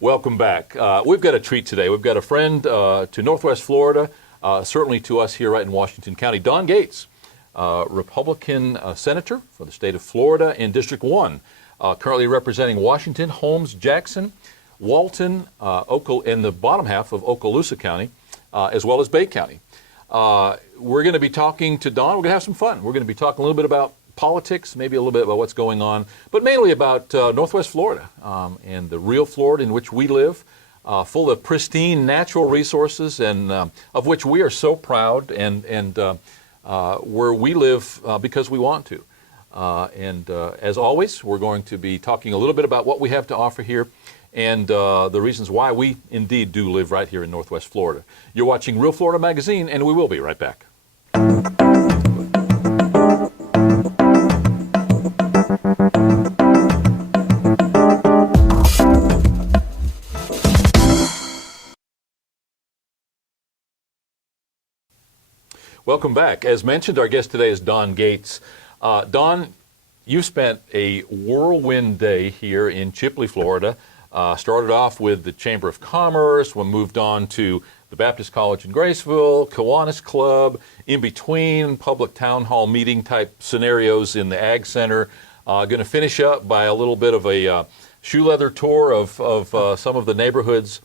Welcome back. We've got a treat today. We've got a friend to Northwest Florida, certainly to us here right in Washington County, Don Gaetz, Republican Senator for the state of Florida in District 1, currently representing Washington, Holmes, Jackson, Walton, and the bottom half of Okaloosa County, as well as Bay County. We're going to be talking to Don. We're going to have some fun. We're going to be talking a little bit about politics, maybe a little bit about what's going on, but mainly about Northwest Florida and the real Florida in which we live, full of pristine natural resources, and of which we are so proud, and where we live because we want to. As always, we're going to be talking a little bit about what we have to offer here and the reasons why we indeed do live right here in Northwest Florida. You're watching Real Florida Magazine, and we will be right back. Welcome back. As mentioned, our guest today is Don Gaetz. Don, you spent a whirlwind day here in Chipley, Florida. Started off with the Chamber of Commerce, we moved on to the Baptist College in Graceville, Kiwanis Club, in between public town hall meeting type scenarios in the Ag Center. Going to finish up by a little bit of a shoe leather tour of some of the neighborhoods.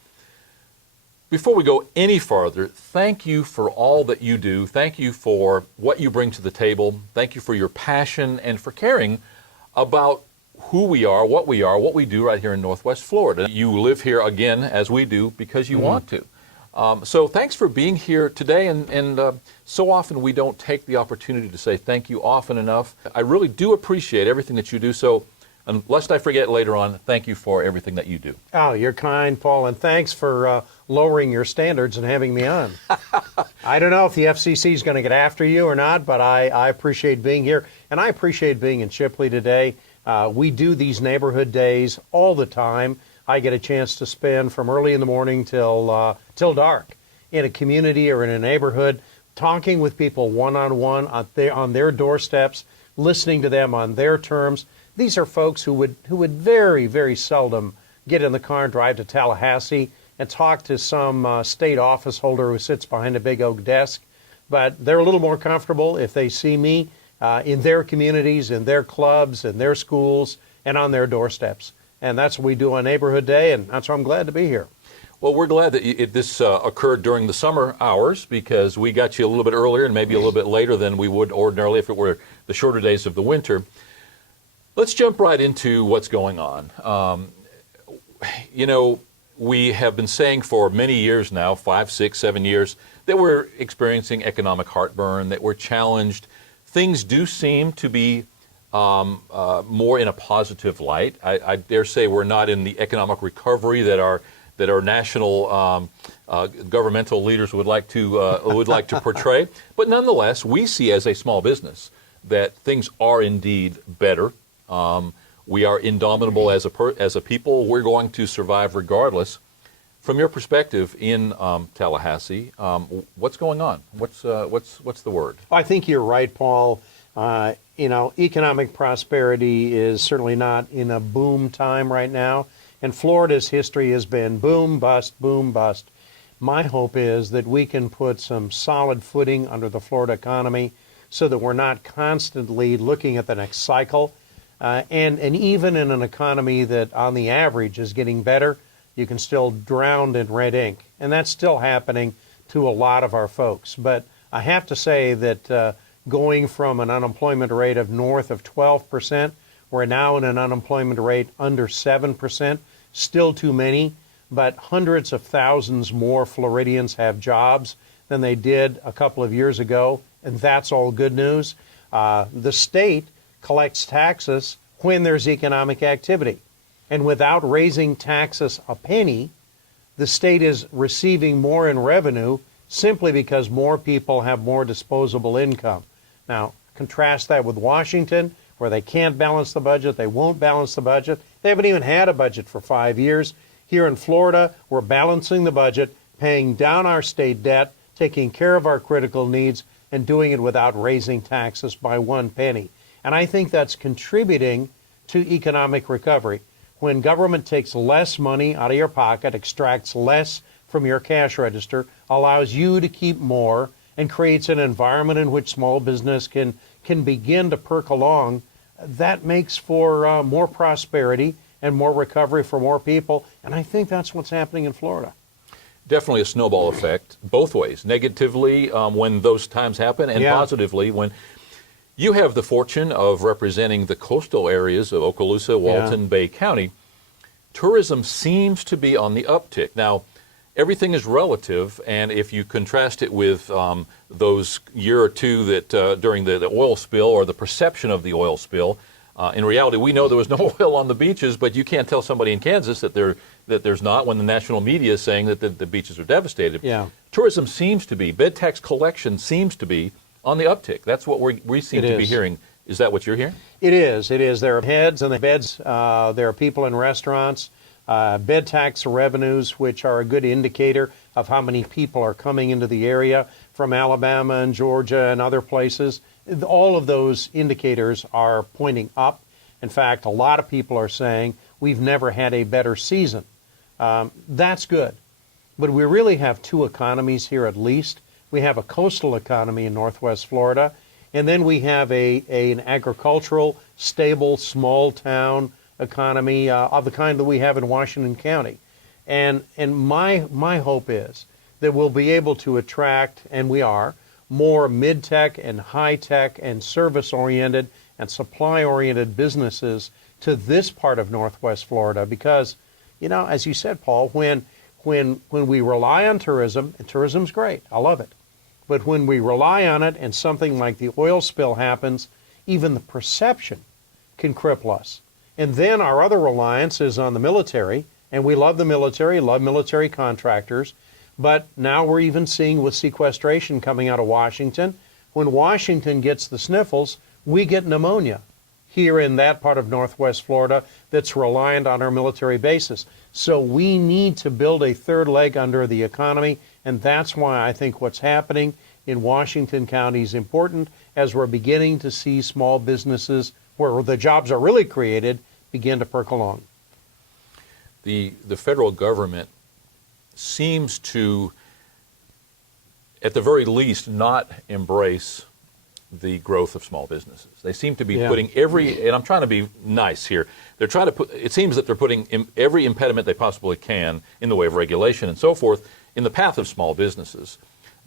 Before we go any farther, thank you for all that you do. Thank you for what you bring to the table. Thank you for your passion and for caring about who we are, what we do right here in Northwest Florida. You live here, again, as we do, because you want to. So thanks for being here today, and so often we don't take the opportunity to say thank you often enough. I really do appreciate everything that you do, so lest I forget later on, thank you for everything that you do. Oh, you're kind, Paul, and thanks for lowering your standards and having me on. I don't know if the FCC is going to get after you or not, but I appreciate being here, and I appreciate being in Chipley today. We do these neighborhood days all the time. I get a chance to spend from early in the morning till dark in a community or in a neighborhood, talking with people one-on-one on their doorsteps, listening to them on their terms. These are folks who would very, very seldom get in the car and drive to Tallahassee and talk to some state office holder who sits behind a big oak desk. But they're a little more comfortable if they see me in their communities, in their clubs, in their schools, and on their doorsteps. And that's what we do on Neighborhood Day, and that's why I'm glad to be here. Well, we're glad that this occurred during the summer hours, because we got you a little bit earlier and maybe a little bit later than we would ordinarily if it were the shorter days of the winter. Let's jump right into what's going on. We have been saying for many years now, 5, 6, 7 years, that we're experiencing economic heartburn, that we're challenged. Things do seem to be more in a positive light. I dare say we're not in the economic recovery that our national governmental leaders would like to portray. But nonetheless, we see as a small business that things are indeed better. We are indomitable as a people. We're going to survive regardless. From your perspective in Tallahassee, what's going on? What's the word? I think you're right, Paul. Economic prosperity is certainly not in a boom time right now. And Florida's history has been boom, bust, boom, bust. My hope is that we can put some solid footing under the Florida economy so that we're not constantly looking at the next cycle. And even in an economy that on the average is getting better, you can still drown in red ink. And that's still happening to a lot of our folks. But I have to say that going from an unemployment rate of north of 12%, we're now in an unemployment rate under 7%, still too many, but hundreds of thousands more Floridians have jobs than they did a couple of years ago, and that's all good news. The state collects taxes when there's economic activity. And without raising taxes a penny, the state is receiving more in revenue simply because more people have more disposable income. Now, contrast that with Washington, where they can't balance the budget, they won't balance the budget. They haven't even had a budget for 5 years. Here in Florida, we're balancing the budget, paying down our state debt, taking care of our critical needs, and doing it without raising taxes by one penny. And I think that's contributing to economic recovery. When government takes less money out of your pocket, extracts less from your cash register, allows you to keep more, and creates an environment in which small business can begin to perk along, that makes for more prosperity and more recovery for more people. And I think that's what's happening in Florida. Definitely a snowball effect, both ways. Negatively when those times happen, and positively when you have the fortune of representing the coastal areas of Okaloosa, Walton, Bay County. Tourism seems to be on the uptick. Now, everything is relative, and if you contrast it with those year or two that during the oil spill, or the perception of the oil spill, in reality, we know there was no oil on the beaches, but you can't tell somebody in Kansas that there's not when the national media is saying that the beaches are devastated. Yeah. Tourism seems to be, bed tax collection seems to be on the uptick. That's what we seem to be hearing. Is that what you're hearing? It is. It is. There are heads and the beds. There are people in restaurants. Bed tax revenues, which are a good indicator of how many people are coming into the area from Alabama and Georgia and other places. All of those indicators are pointing up. In fact, a lot of people are saying we've never had a better season. That's good. But we really have two economies here at least. We have a coastal economy in Northwest Florida, and then we have an agricultural, stable, small town economy of the kind that we have in Washington County. And my hope is that we'll be able to attract, and we are, more mid-tech and high-tech and service-oriented and supply-oriented businesses to this part of Northwest Florida because, you know, as you said, Paul, when we rely on tourism, and tourism's great, I love it, but when we rely on it and something like the oil spill happens, even the perception can cripple us. And then our other reliance is on the military, and we love the military, love military contractors, but now we're even seeing with sequestration coming out of Washington, when Washington gets the sniffles, we get pneumonia here in that part of Northwest Florida that's reliant on our military bases. So we need to build a third leg under the economy, and that's why I think what's happening in Washington County is important as we're beginning to see small businesses where the jobs are really created begin to perk along. The federal government seems to, at the very least, not embrace the growth of small businesses. They seem to be putting and I'm trying to be nice here, they're trying to put, it seems that they're putting every impediment they possibly can in the way of regulation and so forth in the path of small businesses.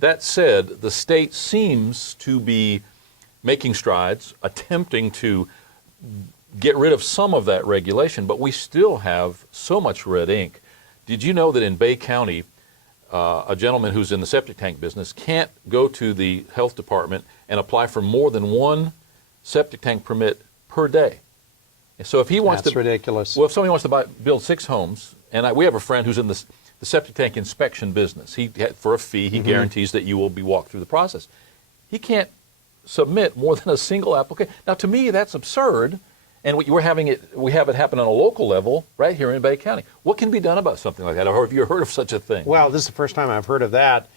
That said, the state seems to be making strides, attempting to get rid of some of that regulation, but we still have so much red ink. Did you know that in Bay County, a gentleman who's in the septic tank business can't go to the health department and apply for more than one septic tank permit per day? And so if he wants That's ridiculous. Well, if somebody wants to build 6 homes, and we have a friend who's in the septic tank inspection business. For a fee, he guarantees that you will be walked through the process. He can't submit more than a single application. Now, to me, that's absurd. And we have it happen on a local level right here in Bay County. What can be done about something like that? Or have you heard of such a thing? Well, this is the first time I've heard of that.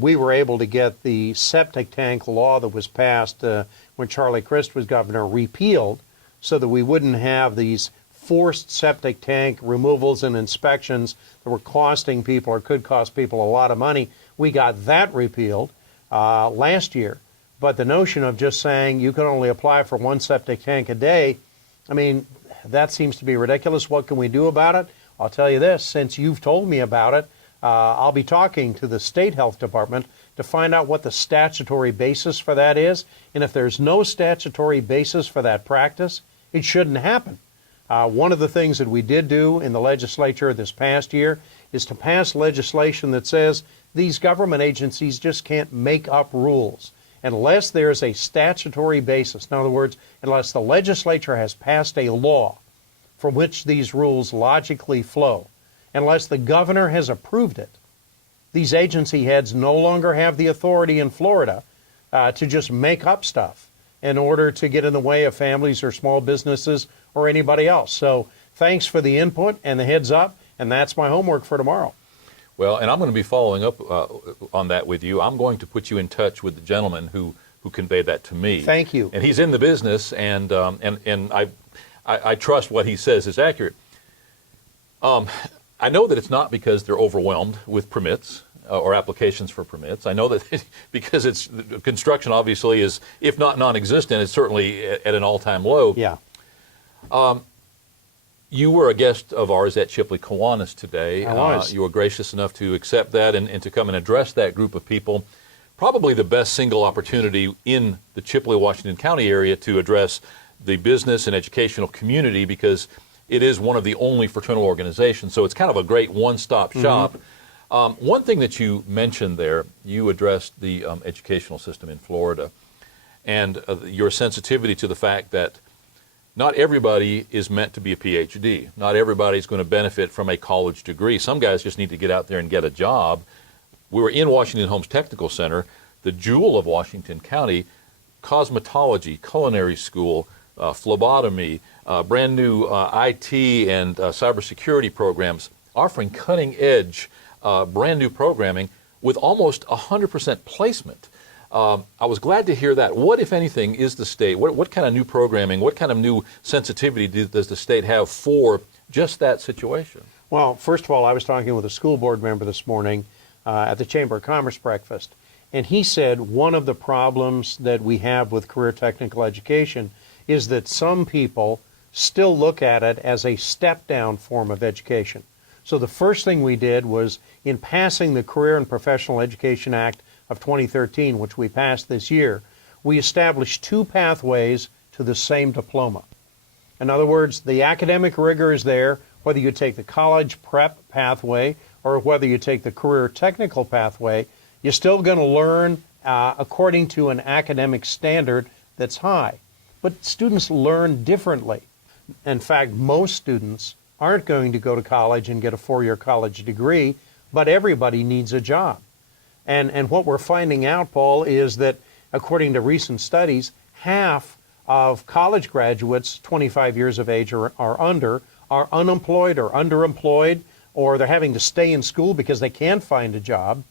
We were able to get the septic tank law that was passed when Charlie Crist was governor repealed so that we wouldn't have these forced septic tank removals and inspections that were costing people or could cost people a lot of money. We got that repealed last year. But the notion of just saying you can only apply for one septic tank a day, I mean, that seems to be ridiculous. What can we do about it? I'll tell you this, since you've told me about it, I'll be talking to the state health department to find out what the statutory basis for that is. And if there's no statutory basis for that practice, it shouldn't happen. One of the things that we did do in the legislature this past year is to pass legislation that says these government agencies just can't make up rules unless there's a statutory basis. In other words, unless the legislature has passed a law from which these rules logically flow, unless the governor has approved it, these agency heads no longer have the authority in Florida to just make up stuff in order to get in the way of families or small businesses or anybody else. So thanks for the input and the heads up, and that's my homework for tomorrow. Well, and I'm going to be following up on that with you. I'm going to put you in touch with the gentleman who conveyed that to me. Thank you. And he's in the business, and I trust what he says is accurate. I know that it's not because they're overwhelmed with permits or applications for permits. I know that because construction obviously is, if not non-existent, it's certainly at an all-time low. Yeah. You were a guest of ours at Chipley Kiwanis today. I was. You were gracious enough to accept that and to come and address that group of people. Probably the best single opportunity in the Chipley, Washington County area to address the business and educational community, because it is one of the only fraternal organizations. So it's kind of a great one-stop shop. One thing that you mentioned there, you addressed the educational system in Florida and your sensitivity to the fact that not everybody is meant to be a PhD. Not everybody is going to benefit from a college degree. Some guys just need to get out there and get a job. We were in Washington Homes Technical Center, the jewel of Washington County, cosmetology, culinary school, phlebotomy, brand new IT and cybersecurity programs, offering cutting-edge, brand new programming with almost 100% placement. I was glad to hear that. What, if anything, is the state? What kind of new programming, what kind of new sensitivity does the state have for just that situation? Well, first of all, I was talking with a school board member this morning at the Chamber of Commerce breakfast, and he said one of the problems that we have with career technical education is that some people still look at it as a step-down form of education. So the first thing we did was, in passing the Career and Professional Education Act of 2013, which we passed this year, we established two pathways to the same diploma. In other words, the academic rigor is there, whether you take the college prep pathway or whether you take the career technical pathway. You're still going to learn according to an academic standard that's high. But students learn differently. In fact, most students aren't going to go to college and get a four-year college degree, but everybody needs a job. And what we're finding out, Paul, is that according to recent studies, half of college graduates 25 years of age or under are unemployed or underemployed, or they're having to stay in school because they can't find a job.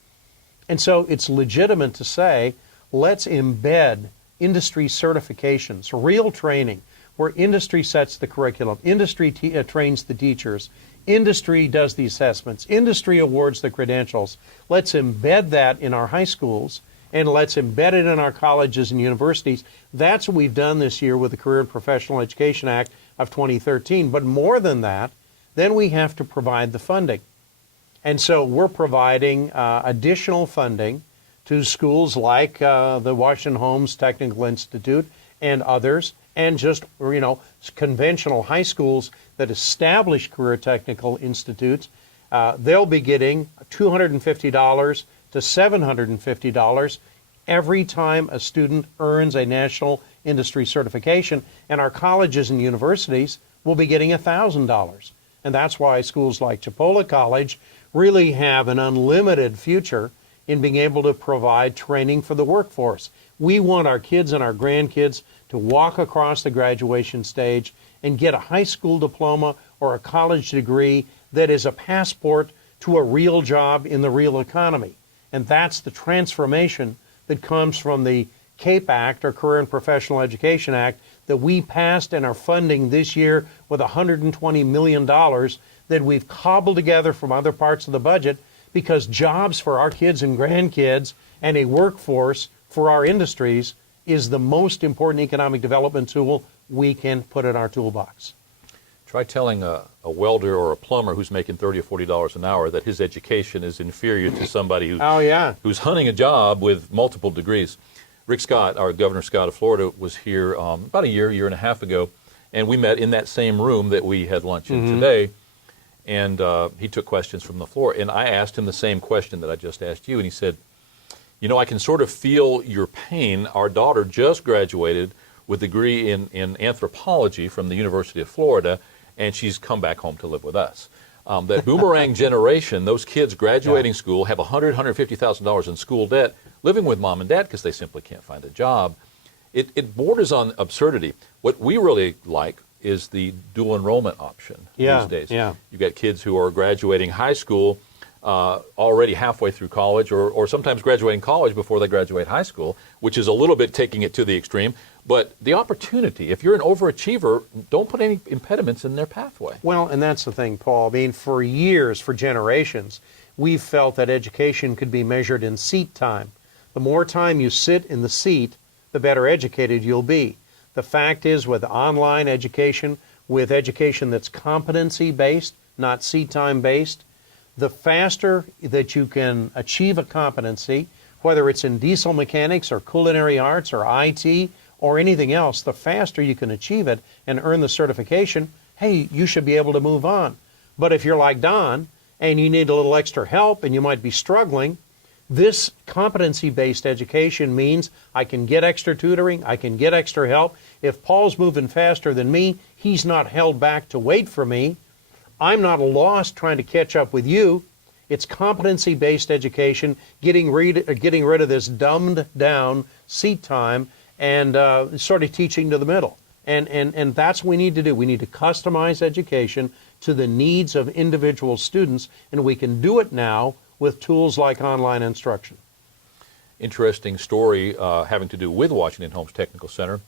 And so it's legitimate to say, let's embed industry certifications, real training, where industry sets the curriculum, industry trains the teachers, industry does the assessments, industry awards the credentials. Let's embed that in our high schools, and let's embed it in our colleges and universities. That's what we've done this year with the Career and Professional Education Act of 2013. But more than that, then we have to provide the funding. And so we're providing additional funding to schools like the Washington Homes Technical Institute and others, and just, conventional high schools that establish career technical institutes. They'll be getting $250 to $750 every time a student earns a national industry certification, and our colleges and universities will be getting $1,000. And that's why schools like Chipola College really have an unlimited future in being able to provide training for the workforce. We want our kids and our grandkids to walk across the graduation stage and get a high school diploma or a college degree that is a passport to a real job in the real economy. And that's the transformation that comes from the CAPE Act, or Career and Professional Education Act, that we passed and are funding this year with $120 million that we've cobbled together from other parts of the budget, because jobs for our kids and grandkids and a workforce for our industries is the most important economic development tool we can put in our toolbox. Try telling a welder or a plumber who's making $30 or $40 an hour that his education is inferior to somebody who's hunting a job with multiple degrees. Rick Scott, our Governor Scott of Florida, was here about a year and a half ago, and we met in that same room that we had lunch in today, and he took questions from the floor. And I asked him the same question that I just asked you, and he said, I can sort of feel your pain. Our daughter just graduated with a degree in anthropology from the University of Florida, and she's come back home to live with us. That boomerang generation, those kids graduating school have $100,000, $150,000 in school debt, living with mom and dad because they simply can't find a job. It borders on absurdity. What we really like is the dual enrollment option these days. You've got kids who are graduating high school already halfway through college or sometimes graduating college before they graduate high school, which is a little bit taking it to the extreme. But the opportunity, if you're an overachiever, don't put any impediments in their pathway. Well, and that's the thing, Paul. I mean, for years, for generations, we've felt that education could be measured in seat time. The more time you sit in the seat, the better educated you'll be. The fact is, with online education, with education that's competency-based, not seat time-based, the faster that you can achieve a competency, whether it's in diesel mechanics or culinary arts or IT or anything else, the faster you can achieve it and earn the certification, hey, you should be able to move on. But if you're like Don and you need a little extra help and you might be struggling, this competency-based education means I can get extra tutoring, I can get extra help. If Paul's moving faster than me, he's not held back to wait for me. I'm not lost trying to catch up with you. It's competency-based education, getting rid of this dumbed-down seat time and sort of teaching to the middle. And that's what we need to do. We need to customize education to the needs of individual students, and we can do it now with tools like online instruction. Interesting story having to do with Washington Holmes Technical Center.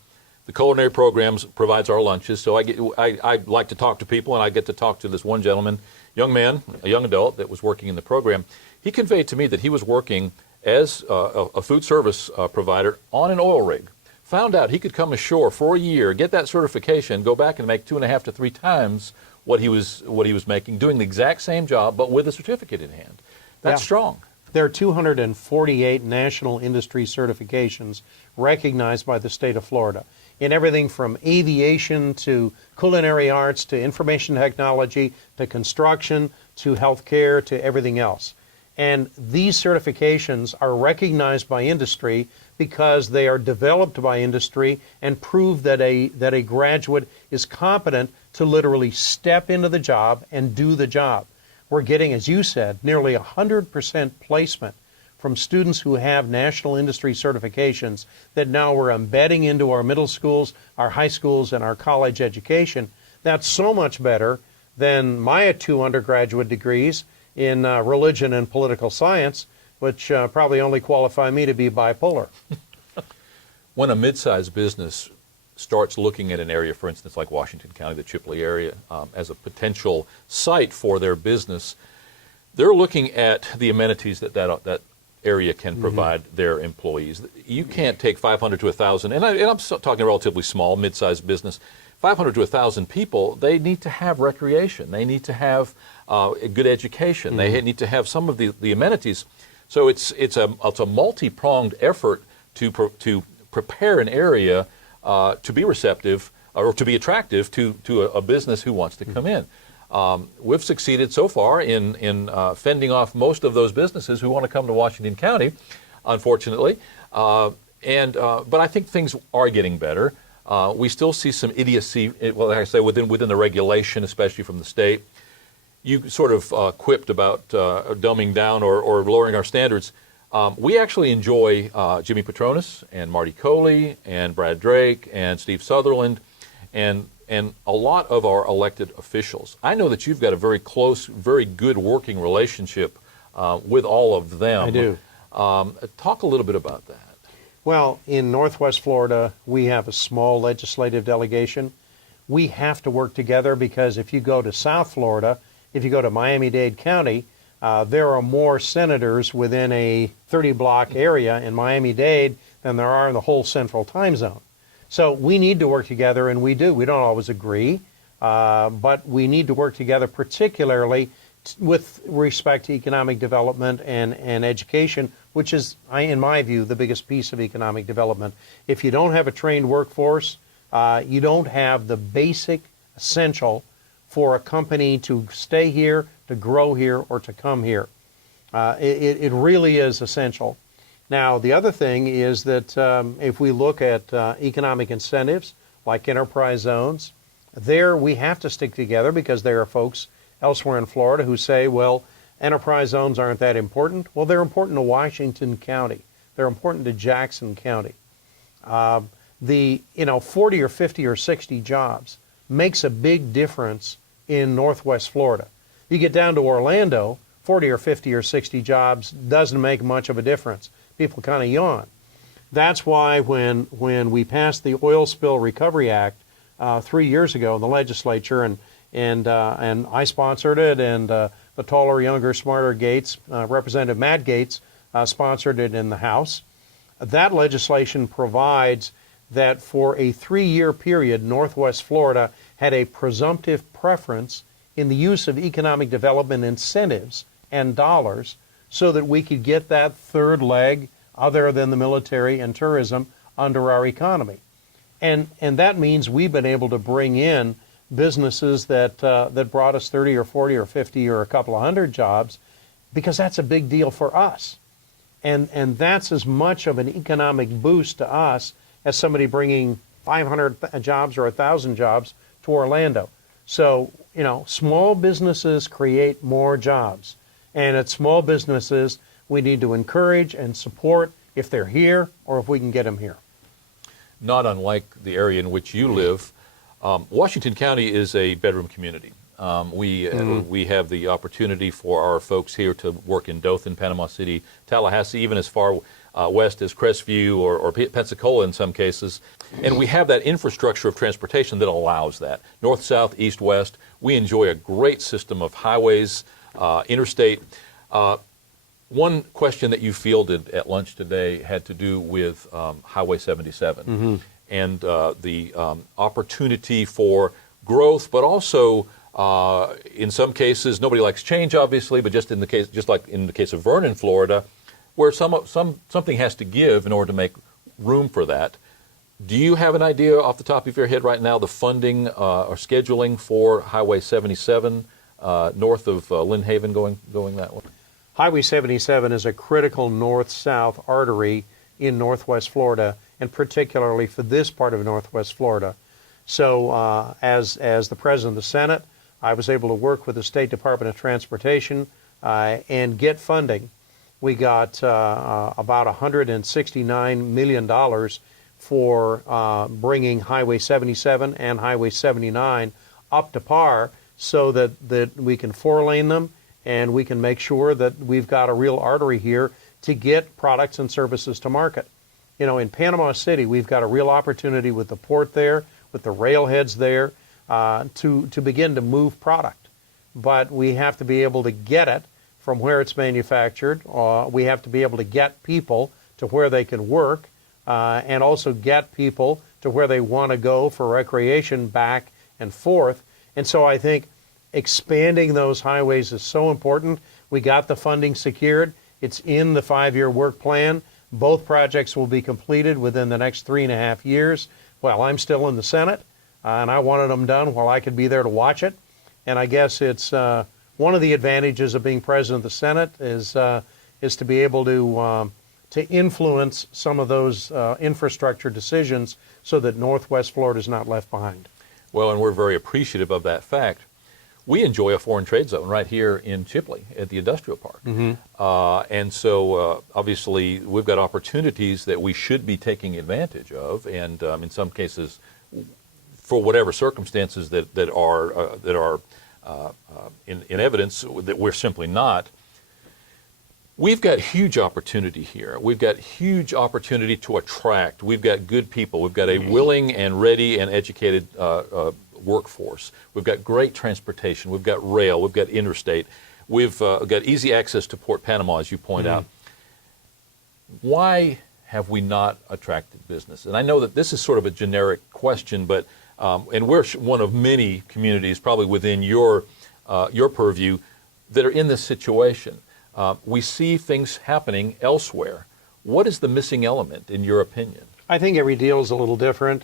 The culinary programs provides our lunches, so I like to talk to people, and I get to talk to this one gentleman, young man, a young adult that was working in the program. He conveyed to me that he was working as a food service provider on an oil rig. Found out he could come ashore for a year, get that certification, go back and make 2.5 to 3 times what he was making, doing the exact same job, but with a certificate in hand. That's strong. There are 248 national industry certifications recognized by the state of Florida in everything from aviation to culinary arts to information technology to construction to healthcare to everything else. And these certifications are recognized by industry because they are developed by industry and prove that a graduate is competent to literally step into the job and do the job. We're getting, as you said, nearly 100% placement from students who have national industry certifications that now we're embedding into our middle schools, our high schools, and our college education. That's so much better than my 2 undergraduate degrees in religion and political science, which probably only qualify me to be bipolar. When a mid-sized business starts looking at an area, for instance, like Washington County, the Chipley area, as a potential site for their business, they're looking at the amenities that area can provide their employees. You can't take 500 to 1,000, and I'm talking relatively small, mid-sized business, 500 to 1,000 people. They need to have recreation. They need to have a good education. They need to have some of the amenities. So it's a multi-pronged effort to prepare an area to be receptive or to be attractive to a business who wants to come in. We've succeeded so far in fending off most of those businesses who want to come to Washington County, unfortunately. But I think things are getting better. We still see some idiocy, well, like I say, within the regulation, especially from the state. You sort of quipped about dumbing down or lowering our standards. We actually enjoy Jimmy Petronas and Marty Coley and Brad Drake and Steve Sutherland and a lot of our elected officials. I know that you've got a very close, very good working relationship with all of them. I do. Talk a little bit about that. Well, in Northwest Florida, we have a small legislative delegation. We have to work together because if you go to South Florida, if you go to Miami-Dade County, there are more senators within a 30-block area in Miami-Dade than there are in the whole central time zone. So we need to work together, and we do. We don't always agree, but we need to work together, particularly with respect to economic development and education, which is, in my view, the biggest piece of economic development. If you don't have a trained workforce, you don't have the basic essential for a company to stay here, to grow here, or to come here. It really is essential. Now, the other thing is that if we look at economic incentives, like enterprise zones, there we have to stick together because there are folks elsewhere in Florida who say, well, enterprise zones aren't that important. Well, they're important to Washington County. They're important to Jackson County. 40 or 50 or 60 jobs makes a big difference in Northwest Florida. You get down to Orlando, 40 or 50 or 60 jobs doesn't make much of a difference. People kind of yawn. That's why when we passed the Oil Spill Recovery Act 3 years ago in the legislature, and I sponsored it, and the taller, younger, smarter Gaetz, Representative Matt Gaetz, sponsored it in the House. That legislation provides that for a 3-year period, Northwest Florida had a presumptive preference in the use of economic development incentives and dollars so that we could get that third leg, other than the military and tourism, under our economy. And that means we've been able to bring in businesses that brought us 30 or 40 or 50 or a couple of hundred jobs, because that's a big deal for us. And that's as much of an economic boost to us as somebody bringing 500 jobs or 1,000 jobs to Orlando. So, small businesses create more jobs. And at small businesses, we need to encourage and support if they're here or if we can get them here. Not unlike the area in which you live, Washington County is a bedroom community. We have the opportunity for our folks here to work in Dothan, Panama City, Tallahassee, even as far west as Crestview or Pensacola in some cases. And we have that infrastructure of transportation that allows that. North, south, east, west. We enjoy a great system of highways, interstate. One question that you fielded at lunch today had to do with Highway 77 and the opportunity for growth, but also in some cases, nobody likes change, obviously, but just like in the case of Vernon, Florida, where something has to give in order to make room for that. Do you have an idea off the top of your head right now, the funding or scheduling for Highway 77 north of Lynn Haven going that way? Highway 77 is a critical north-south artery in Northwest Florida, and particularly for this part of Northwest Florida. So as the President of the Senate, I was able to work with the State Department of Transportation and get funding. We got about $169 million for bringing Highway 77 and Highway 79 up to par so that we can four-lane them and we can make sure that we've got a real artery here to get products and services to market. In Panama City, we've got a real opportunity with the port there, with the railheads there, to begin to move product. But we have to be able to get it from where it's manufactured. We have to be able to get people to where they can work and also get people to where they want to go for recreation back and forth. And so I think expanding those highways is so important. We got the funding secured. It's in the 5-year work plan. Both projects will be completed within the next 3.5 years. Well, I'm still in the Senate, and I wanted them done while I could be there to watch it. And I guess it's one of the advantages of being president of the Senate is to be able to influence some of those infrastructure decisions so that Northwest Florida is not left behind. Well, and we're very appreciative of that fact. We enjoy a foreign trade zone right here in Chipley at the industrial park. And so obviously we've got opportunities that we should be taking advantage of, and in some cases, for whatever circumstances that are in evidence that we're simply not. We've got huge opportunity here. We've got huge opportunity to attract. We've got good people. We've got a willing and ready and educated workforce. We've got great transportation. We've got rail. We've got interstate. We've got easy access to Port Panama, as you point out. Why have we not attracted business? And I know that this is sort of a generic question, but and we're one of many communities, probably within your purview, that are in this situation. We see things happening elsewhere. What is the missing element, in your opinion? I think every deal is a little different.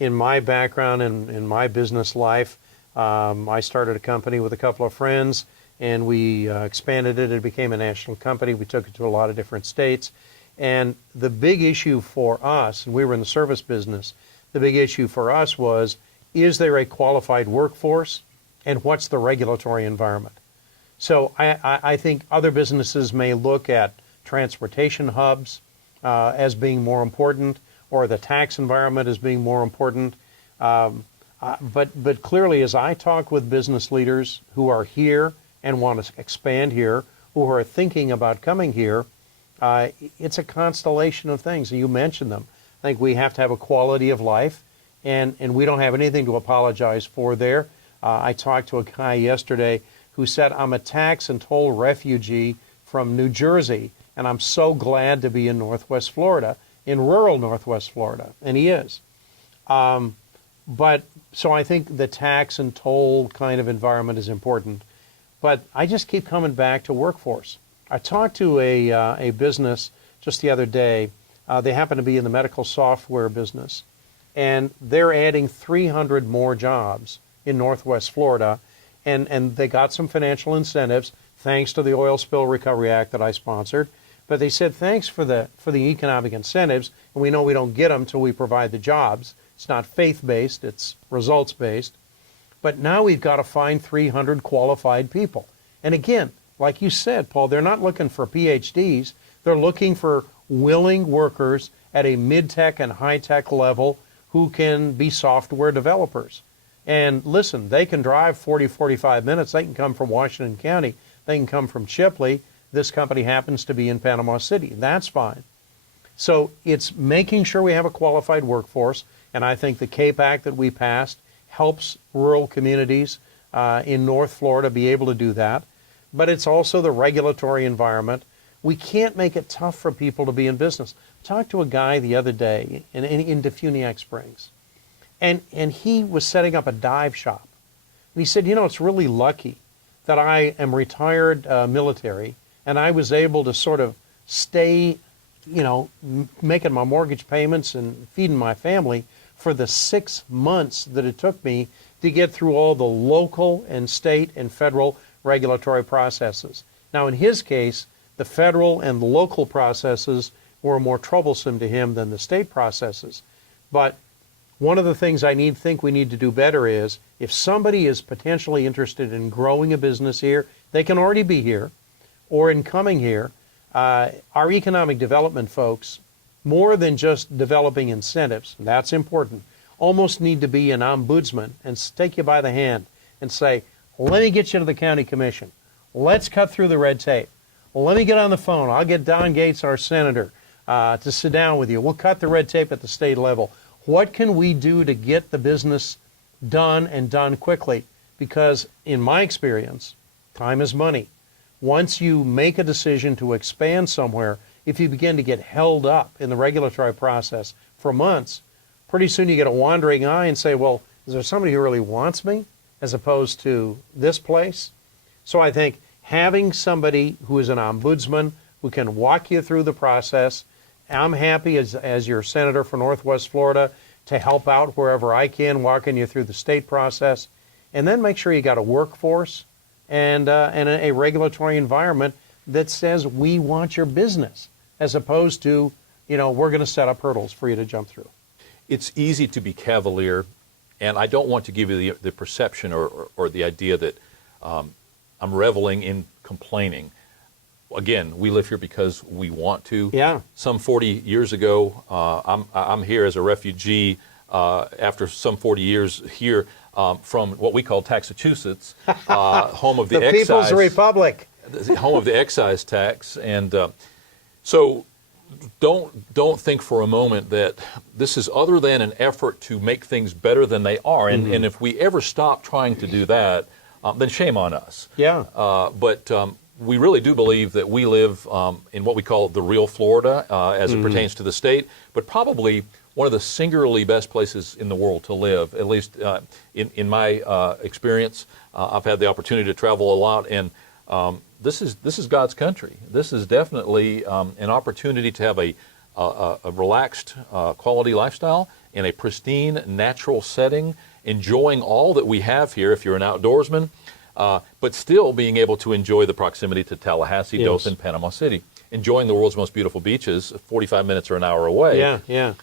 In my background and in my business life, I started a company with a couple of friends, and we expanded it. It became a national company. We took it to a lot of different states. And the big issue for us, and we were in the service business, the big issue for us was, is there a qualified workforce, and what's the regulatory environment? So I think other businesses may look at transportation hubs as being more important, or the tax environment as being more important. But clearly, as I talk with business leaders who are here and want to expand here, who are thinking about coming here, it's a constellation of things. You mentioned them. I think we have to have a quality of life, and we don't have anything to apologize for there. I talked to a guy yesterday who said, I'm a tax and toll refugee from New Jersey, and I'm so glad to be in Northwest Florida, in rural Northwest Florida, and he is. But so I think the tax and toll kind of environment is important. But I just keep coming back to workforce. I talked to a business just the other day. They happen to be in the medical software business, and they're adding 300 more jobs in Northwest Florida, and they got some financial incentives thanks to the Oil Spill Recovery Act that I sponsored. But they said, thanks for the economic incentives, and we know we don't get them until we provide the jobs. It's not faith-based, it's results-based. But now we've got to find 300 qualified people. And again, like you said, Paul, they're not looking for PhDs. They're looking for willing workers at a mid-tech and high-tech level who can be software developers. And listen, they can drive 40, 45 minutes. They can come from Washington County. They can come from Chipley. This company happens to be in Panama City. That's fine. So it's making sure we have a qualified workforce. And I think the CAPE Act that we passed helps rural communities in North Florida be able to do that. But it's also the regulatory environment. We can't make it tough for people to be in business. I talked to a guy the other day in Defuniak Springs, and he was setting up a dive shop. And he said, you know, it's really lucky that I am retired military, and I was able to sort of stay, you know, making my mortgage payments and feeding my family for the 6 months that it took me to get through all the local and state and federal regulatory processes. Now, in his case, the federal and the local processes were more troublesome to him than the state processes. But one of the things I think we need to do better is, if somebody is potentially interested in growing a business here, they can already be here, or in coming here, our economic development folks, more than just developing incentives, that's important, almost need to be an ombudsman and take you by the hand and say, let me get you to the county commission. Let's cut through the red tape. Let me get on the phone. I'll get Don Gaetz, our senator, to sit down with you. We'll cut the red tape at the state level. What can we do to get the business done and done quickly? Because in my experience, time is money. Once you make a decision to expand somewhere, if you begin to get held up in the regulatory process for months, pretty soon you get a wandering eye and say, well, is there somebody who really wants me as opposed to this place? So I think having somebody who is an ombudsman who can walk you through the process. I'm happy as your senator for Northwest Florida to help out wherever I can, walking you through the state process. And then make sure you got a workforce and a regulatory environment that says we want your business, as opposed to, you know, we're going to set up hurdles for you to jump through. It's easy to be cavalier, and I don't want to give you the perception or the idea that I'm reveling in complaining. Again, we live here because we want to. Yeah. Some 40 years ago, I'm here as a refugee after some 40 years here from what we call Taxachusetts, home of the excise. People's Republic. Home of the excise tax. And so don't think for a moment that this is other than an effort to make things better than they are. And if we ever stop trying to do that, then shame on us. Yeah. But we really do believe that we live in what we call the real Florida as it pertains to the state, but probably one of the singularly best places in the world to live, at least in my experience. I've had the opportunity to travel a lot, and this is God's country. This is definitely an opportunity to have a relaxed, quality lifestyle in a pristine, natural setting, enjoying all that we have here if you're an outdoorsman, but still being able to enjoy the proximity to Tallahassee, Yes. Dothan, Panama City, enjoying the world's most beautiful beaches 45 minutes or an hour away. Yeah, yeah.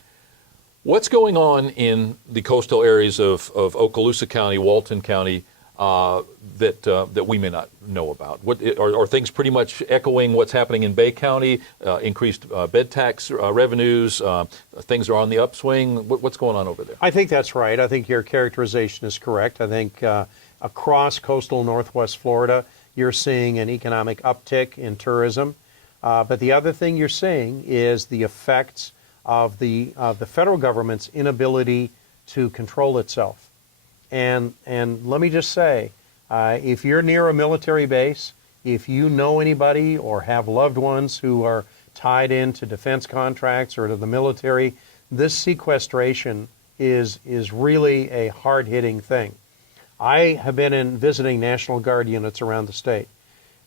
What's going on in the coastal areas of Okaloosa County, Walton County, that we may not know about? Are things pretty much echoing what's happening in Bay County? Increased bed tax revenues, things are on the upswing. What's going on over there? I think that's right. I think your characterization is correct. I think across coastal Northwest Florida, you're seeing an economic uptick in tourism. But the other thing you're seeing is the effects of the federal government's inability to control itself. And let me just say, if you're near a military base, if you know anybody or have loved ones who are tied into defense contracts or to the military, this sequestration is really a hard-hitting thing. I have been visiting National Guard units around the state.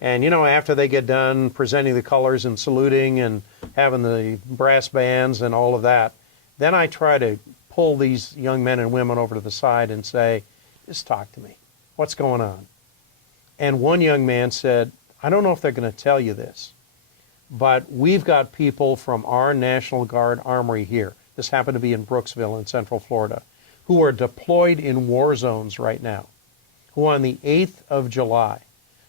And, after they get done presenting the colors and saluting and having the brass bands and all of that, then I try to pull these young men and women over to the side and say, just talk to me. What's going on? And one young man said, I don't know if they're going to tell you this, but we've got people from our National Guard Armory here. This happened to be in Brooksville in Central Florida, who are deployed in war zones right now, who on the 8th of July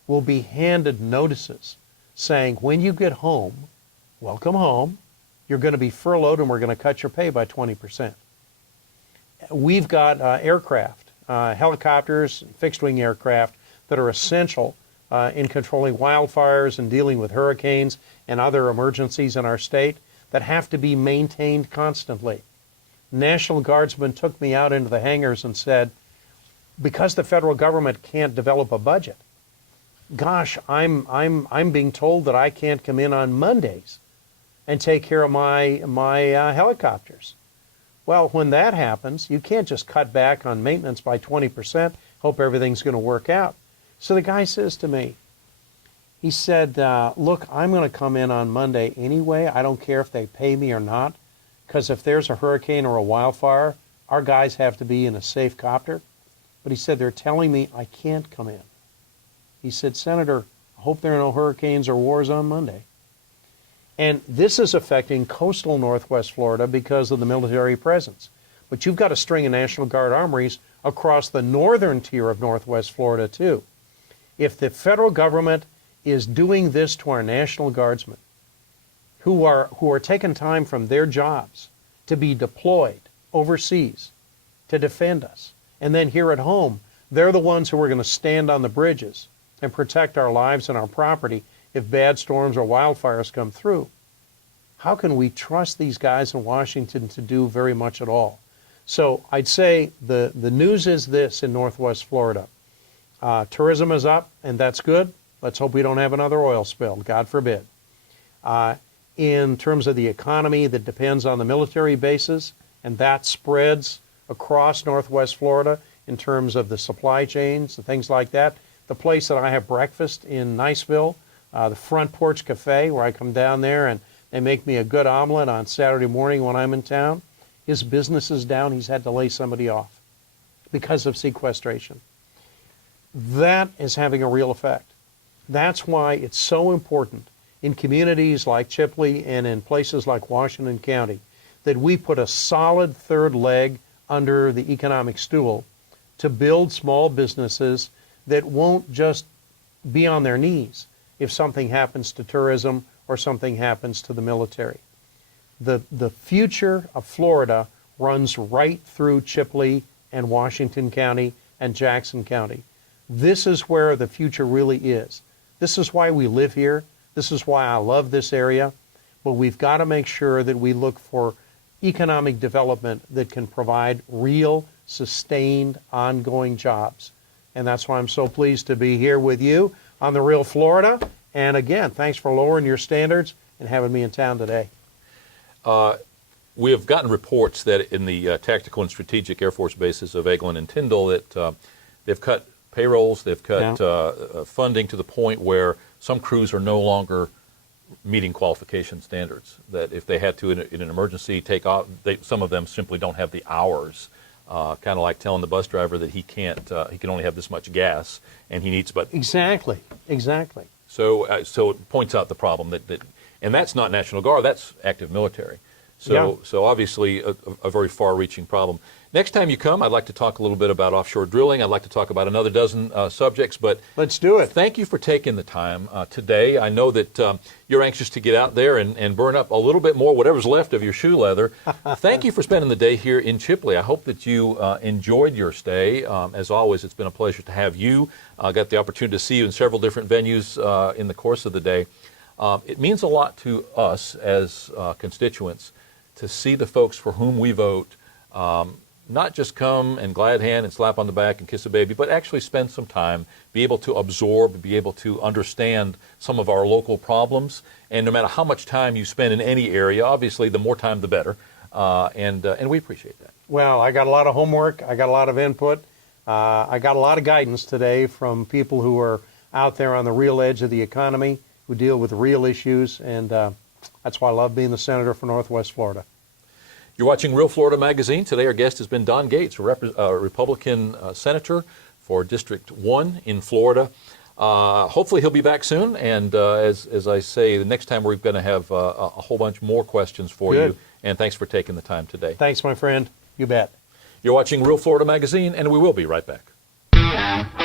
will be handed notices saying, when you get home, welcome home, you're going to be furloughed and we're going to cut your pay by 20%. We've got aircraft, helicopters, fixed-wing aircraft that are essential in controlling wildfires and dealing with hurricanes and other emergencies in our state that have to be maintained constantly. National Guardsmen took me out into the hangars and said, because the federal government can't develop a budget, gosh, I'm being told that I can't come in on Mondays and take care of my helicopters. Well, when that happens, you can't just cut back on maintenance by 20%, hope everything's going to work out. So the guy says to me, he said, look, I'm going to come in on Monday anyway. I don't care if they pay me or not, because if there's a hurricane or a wildfire, our guys have to be in a safe copter. But he said, they're telling me I can't come in. He said, Senator, I hope there are no hurricanes or wars on Monday. And this is affecting coastal Northwest Florida because of the military presence. But you've got a string of National Guard armories across the northern tier of Northwest Florida, too. If the federal government is doing this to our National Guardsmen, who are taking time from their jobs to be deployed overseas to defend us, and then here at home, they're the ones who are going to stand on the bridges and protect our lives and our property if bad storms or wildfires come through. How can we trust these guys in Washington to do very much at all? So I'd say the news is this in Northwest Florida. Tourism is up, and that's good. Let's hope we don't have another oil spill, God forbid. In terms of the economy, that depends on the military bases, and that spreads across Northwest Florida in terms of the supply chains and things like that. The place that I have breakfast in Niceville, the Front Porch Cafe, where I come down there and they make me a good omelet on Saturday morning when I'm in town, his business is down. He's had to lay somebody off because of sequestration. That is having a real effect. That's why it's so important in communities like Chipley and in places like Washington County that we put a solid third leg under the economic stool to build small businesses that won't just be on their knees if something happens to tourism or something happens to the military. The future of Florida runs right through Chipley and Washington County and Jackson County. This is where the future really is. This is why we live here. This is why I love this area. But we've got to make sure that we look for economic development that can provide real, sustained, ongoing jobs. And that's why I'm so pleased to be here with you on The Real Florida. And again, thanks for lowering your standards and having me in town today. We have gotten reports that in the tactical and strategic Air Force bases of Eglin and Tyndall that they've cut payrolls, they've cut funding to the point where some crews are no longer meeting qualification standards. That if they had to, in an emergency, take off, some of them simply don't have the hours. Kind of like telling the bus driver that he can't, he can only have this much gas, and he needs but Exactly. So it points out the problem and that's not National Guard, that's active military. So obviously a very far-reaching problem. Next time you come, I'd like to talk a little bit about offshore drilling. I'd like to talk about another dozen subjects, but let's do it. Thank you for taking the time today. I know that you're anxious to get out there and burn up a little bit more, whatever's left of your shoe leather. Thank you for spending the day here in Chipley. I hope that you enjoyed your stay. As always, it's been a pleasure to have you. I got the opportunity to see you in several different venues in the course of the day. It means a lot to us as constituents to see the folks for whom we vote not just come and glad hand and slap on the back and kiss a baby, but actually spend some time, be able to absorb, be able to understand some of our local problems. And no matter how much time you spend in any area, obviously the more time the better. And we appreciate that. Well, I got a lot of homework. I got a lot of input. I got a lot of guidance today from people who are out there on the real edge of the economy, who deal with real issues. And that's why I love being the senator for Northwest Florida. You're watching Real Florida Magazine. Today our guest has been Don Gaetz, a Republican senator for District 1 in Florida. Hopefully he'll be back soon, and as I say, the next time we're going to have a whole bunch more questions for you, and thanks for taking the time today. Thanks, my friend. You bet. You're watching Real Florida Magazine, and we will be right back.